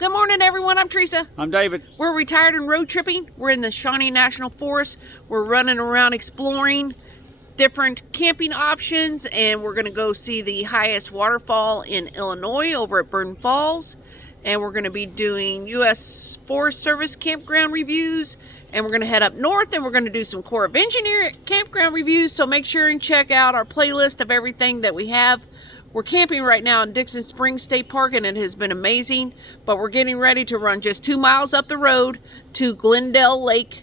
Good morning, everyone. I'm Teresa. I'm David. We're retired and road tripping. We're in the Shawnee National Forest. We're running around exploring different camping options, and we're going to go see the highest waterfall in Illinois over at Burden Falls. And we're going to be doing U.S. Forest Service campground reviews. And we're going to head up north and we're going to do some Corps of Engineer campground reviews. So make sure and check out our playlist of everything that we have. We're camping right now in Dixon Springs State Park, and it has been amazing. But we're getting ready to run just 2 miles up the road to Glendale Lake.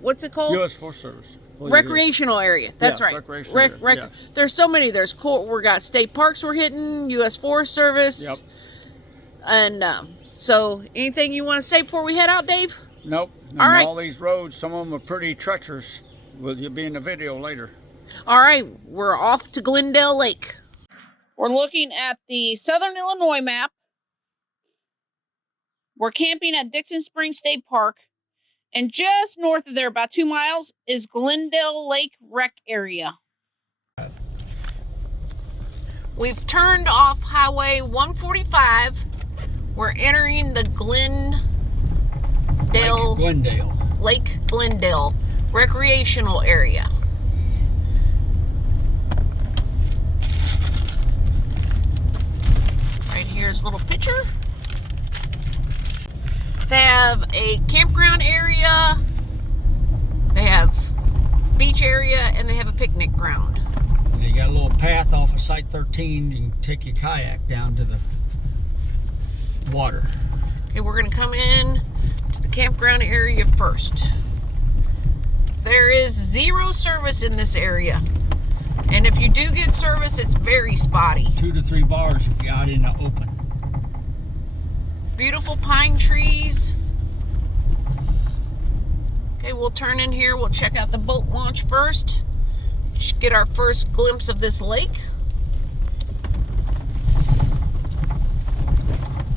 What's it called? U.S. Forest Service. Recreational area. That's right. Recreational area. Yeah. There's so many. We got state parks we're hitting, U.S. Forest Service. Yep. And so anything you want to say before we head out, Dave? Nope. All right. All these roads, some of them are pretty treacherous. You'll be in the video later. All right. We're off to Glendale Lake. We're looking at the Southern Illinois map. We're camping at Dixon Spring State Park. And just north of there, about 2 miles, is Glendale Lake Rec area. We've turned off Highway 145. We're entering the Lake Glendale recreational area. Right here's a little picture. They have a campground area, they have beach area, and they have a picnic ground. And you got a little path off of Site 13. You can take your kayak down to the water. Okay, we're going to come in to the campground area first. There is zero service in this area. And if you do get service, it's very spotty. 2 to 3 bars if you're out in the open. Beautiful pine trees. Okay, we'll turn in here. We'll check out the boat launch first. Get our first glimpse of this lake.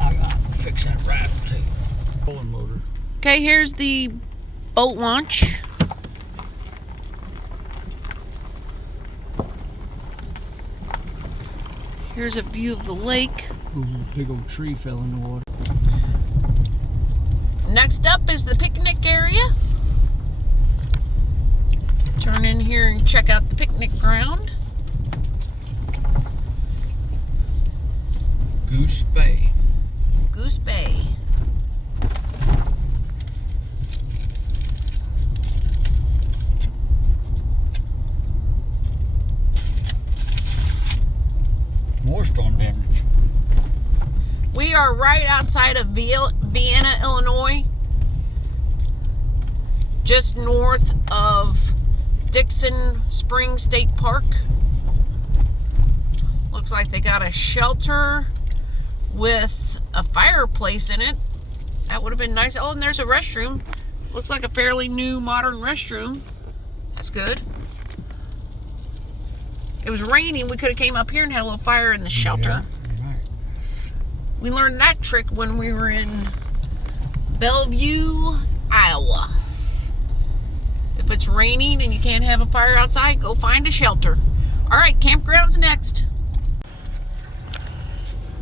I got to fix that raft too. Pulling motor. Okay, here's the boat launch. Here's a view of the lake. Ooh, a big old tree fell in the water. Next up is the picnic area. Turn in here and check out the picnic ground. Goose Bay. Goose Bay. More storm damage. We are right outside of Vienna, Illinois, just north of Dixon Spring State Park. Looks like they got a shelter with a fireplace in it. That would have been nice. Oh, and there's a restroom. Looks like a fairly new modern restroom. That's good. It was raining. We could have came up here and had a little fire in the shelter. Yeah, right. We learned that trick when we were in Bellevue, Iowa. If it's raining and you can't have a fire outside, go find a shelter. All right, campground's next.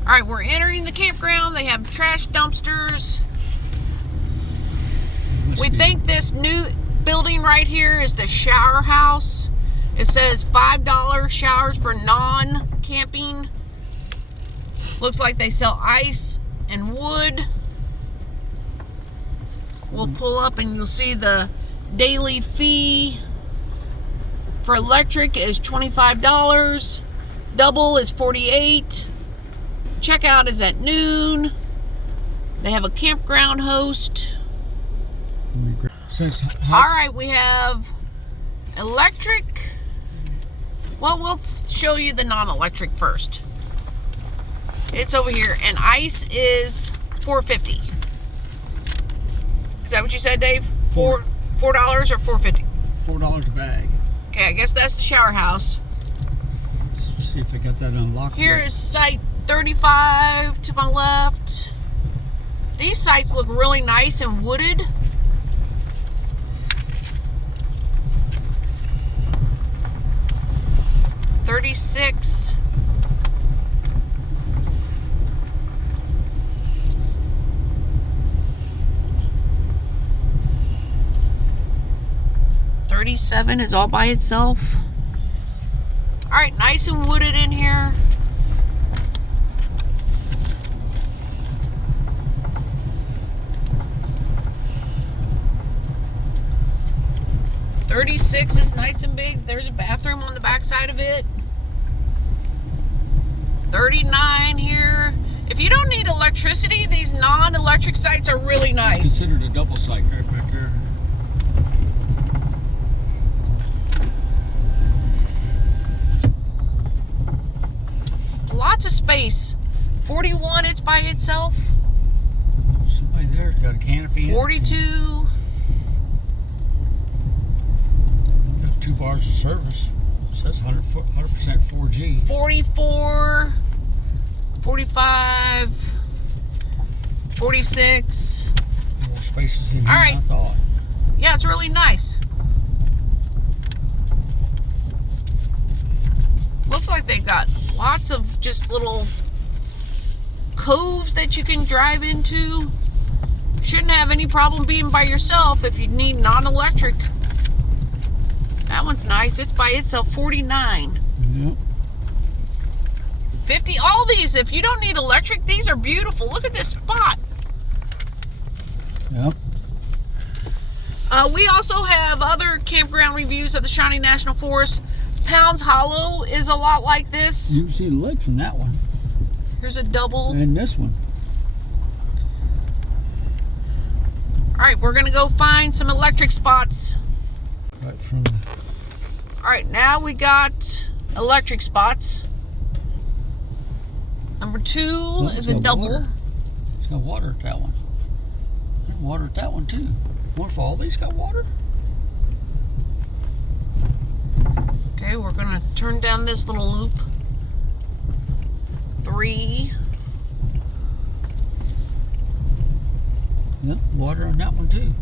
All right, we're entering the campground. They have trash dumpsters. We think this new building right here is the shower house. It says $5 showers for non-camping. Looks like they sell ice and wood. We'll pull up and you'll see the daily fee for electric is $25. Double is $48. Checkout is at noon. They have a campground host. All right, we have electric. Well, we'll show you the non-electric first. It's over here, and ice is $4.50. Is that what you said, Dave? $4 or $4.50? $4 a bag. Okay, I guess that's the shower house. Let's see if they got that unlocked. Here is site 35 to my left. These sites look really nice and wooded. $36. 37 is all by itself. All right, nice and wooded in here. "36 is nice and big. There's a bathroom on the back side of it. 39 here. If you don't need electricity, these non-electric sites are really nice. It's considered a double site right back there. Lots of space. 41, it's by itself. Somebody there's got a canopy. 42. Got 2 bars of service. It says 100% 4G. 44. 45. 46. More spaces in here All right. than I thought. Yeah, it's really nice. Looks like they got lots of just little coves that you can drive into. Shouldn't have any problem being by yourself if you need non-electric. That one's nice. It's by itself. 49. Yep. 50. All these, if you don't need electric, these are beautiful. Look at this spot. Yep. We also have other campground reviews of the Shawnee National Forest. Pounds Hollow is a lot like this. You can see the lake from that one. Here's a double. And this one. All right, we're gonna go find some electric spots. Right from. All right, now we got electric spots. Number 2 is a double. Water. It's got water at that one. There's water at that one too. What if all these got water? Okay, we're gonna turn down this little loop. 3. Yep, water on that one too.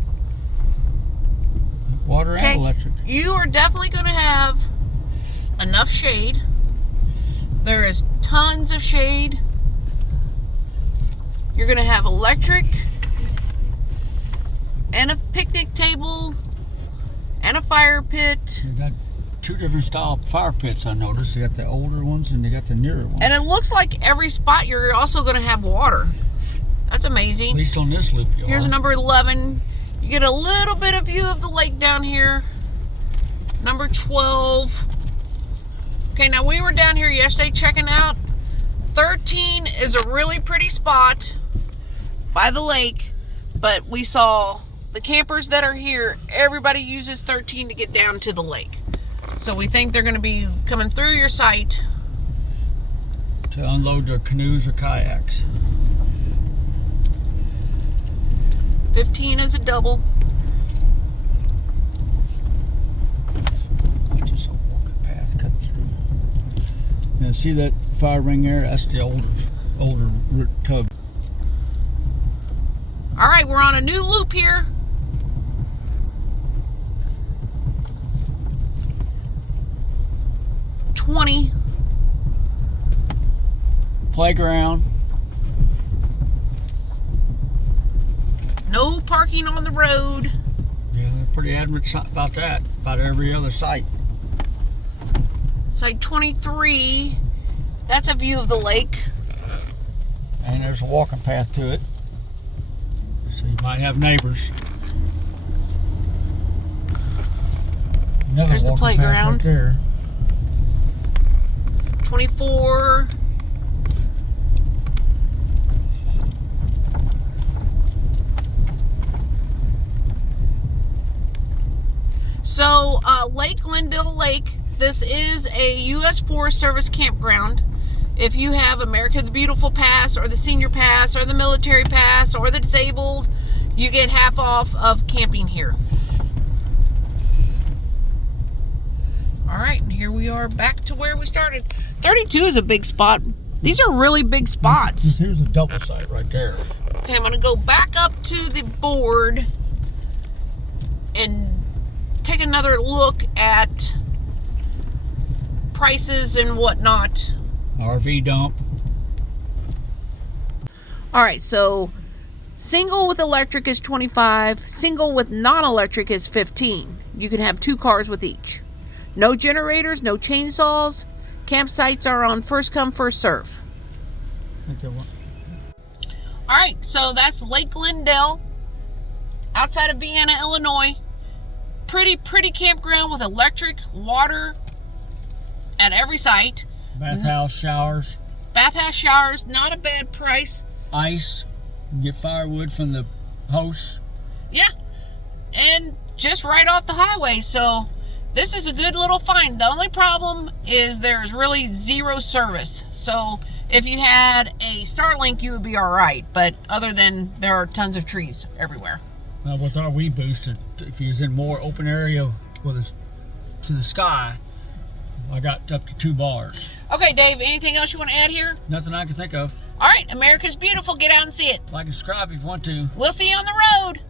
Water and electric. You are definitely gonna have enough shade. There is tons of shade. You're gonna have electric and a picnic table and a fire pit. You got 2 different style fire pits, I noticed. They got the older ones and they got the newer ones. And it looks like every spot you're also gonna have water. That's amazing. At least on this loop you Here's are. number 11. You get a little bit of view of the lake down here. Number 12. Okay, now we were down here yesterday checking out. 13 is a really pretty spot by the lake, but we saw the campers that are here, everybody uses 13 to get down to the lake. So we think they're gonna be coming through your site. To unload their canoes or kayaks. 15 is a double. I just a walking path cut through. Yeah, see that fire ring there? That's the older tub. All right, we're on a new loop here. $20. Playground. No parking on the road. Yeah, they're pretty adamant about that. About every other site. Site 23. That's a view of the lake. And there's a walking path to it. So you might have neighbors. Another There's the walking path playground. right there. 24. So, Lake Glendale Lake, this is a U.S. Forest Service campground. If you have America the Beautiful Pass or the Senior Pass or the Military Pass or the Disabled, you get half off of camping here. All right, and here we are back to where we started. 32 is a big spot. These are really big spots. Here's a double site right there. Okay, I'm going to go back up to the board and take another look at prices and whatnot. RV dump. All right, so Single with electric is $25. Single with non-electric is $15. You can have 2 cars with each. No generators, no chainsaws. Campsites are on first come, first serve. All right, so that's Lake Glendale outside of Vienna, Illinois. Pretty campground with electric, water at every site. Bathhouse, showers. Bathhouse, showers, not a bad price. Ice. You can get firewood from the hosts. Yeah, and just right off the highway, so this is a good little find. The only problem is there's really 0 service. So if you had a Starlink, you would be all right. But other than there are tons of trees everywhere. With our Wii Boost, if you're in more open area with us to the sky, I got up to 2 bars. Okay, Dave, anything else you want to add here? Nothing I can think of. All right, America's beautiful. Get out and see it. Like and subscribe if you want to. We'll see you on the road.